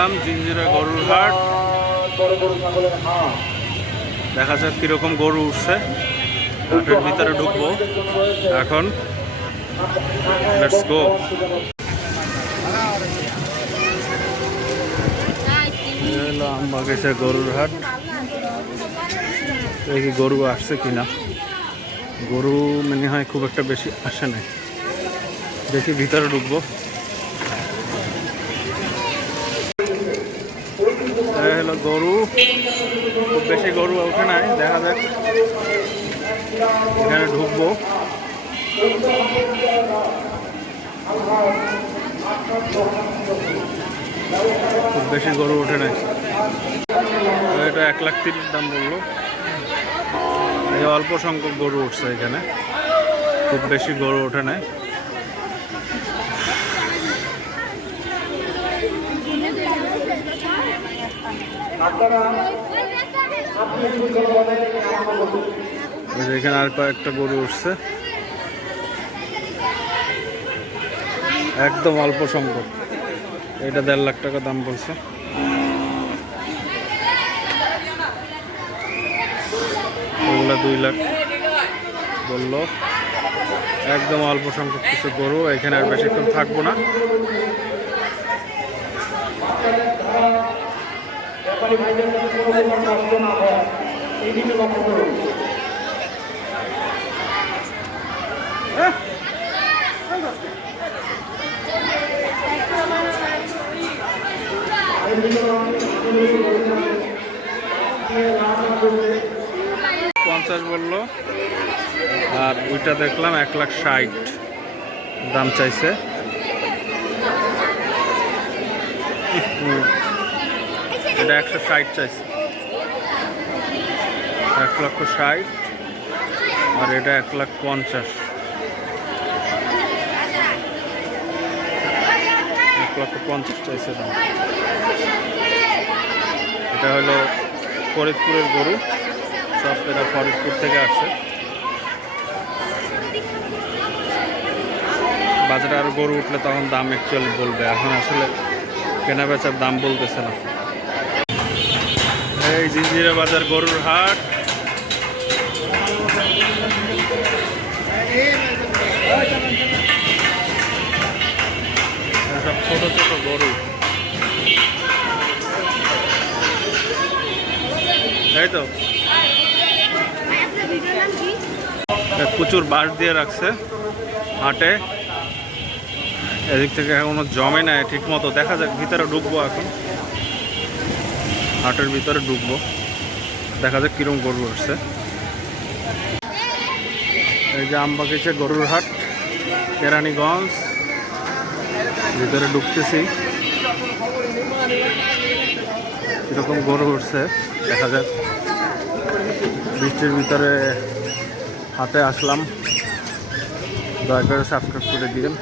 আসলাম জিঞ্জিরা গরুর হাট। দেখা যাক কিরকম গরু উঠছে। হাটের ভিতরে ঢুকবো এখন। Let's go. আমবাগিচা গরুর হাট। দেখি গরু আসছে কিনা। গরু মনে হয় খুব একটা বেশি আসে না। দেখি ভিতরে ঢুকবো। হলো গরু, খুব বেশি গরু ওঠে নাই। দেখা যাক, এখানে ঢুকবো। খুব বেশি গরু ওঠে নাই। এটা 1,30,000 দাম বললো। এই অল্প সংখ্যক গরু উঠছে এখানে, খুব বেশি গরু ওঠে নাই। এখানে আর কয়েকটা গরু উঠছে, একদম অল্প সংখ্যক। এটা 1.5 লাখ টাকা দাম বলছে। ওগুলা 2 লাখ বললো। একদম অল্প সংখ্যক কিছু গরু। এখানে আর বেশিক্ষণ থাকবো না। $50 বললো। আর ওইটা দেখলাম 1,60,000 দাম চাইছে। এটা 160 চাইছে, 1,60,000। আর এটা 1,50,000, 1,50,000 চাইছে দাম। এটা হলো ফরিদপুরের গরু, সব এরা ফরিদপুর থেকে আসছে। বাজারে আরো গরু উঠলে তখন দাম অ্যাকচুয়ালি বলবে, এখন আসলে কেনা বেচার দাম বলতেছে না। এই জিঞ্জিরা বাজার গরুর হাট। সব ছোট ছোট গরু, তাই তো। প্রচুর বাঁশ দিয়ে রাখছে হাটে। এদিক থেকে এখনো জমে নাই ঠিক মতো। দেখা যাক, ভিতরে ঢুকবো এখন। হাটের ভিতরে ঢুকবো, দেখা যাক কিরকম গরু আসছে। এই যে আমবাগিচা গরুর হাট, কেরানীগঞ্জ। ভিতরে ঢুকতেছি, কিরকম গরু উঠছে দেখা যাক। বৃষ্টির ভিতরে হাটে আসলাম। দয়া করে সাবস্ক্রাইব করে দিবেন।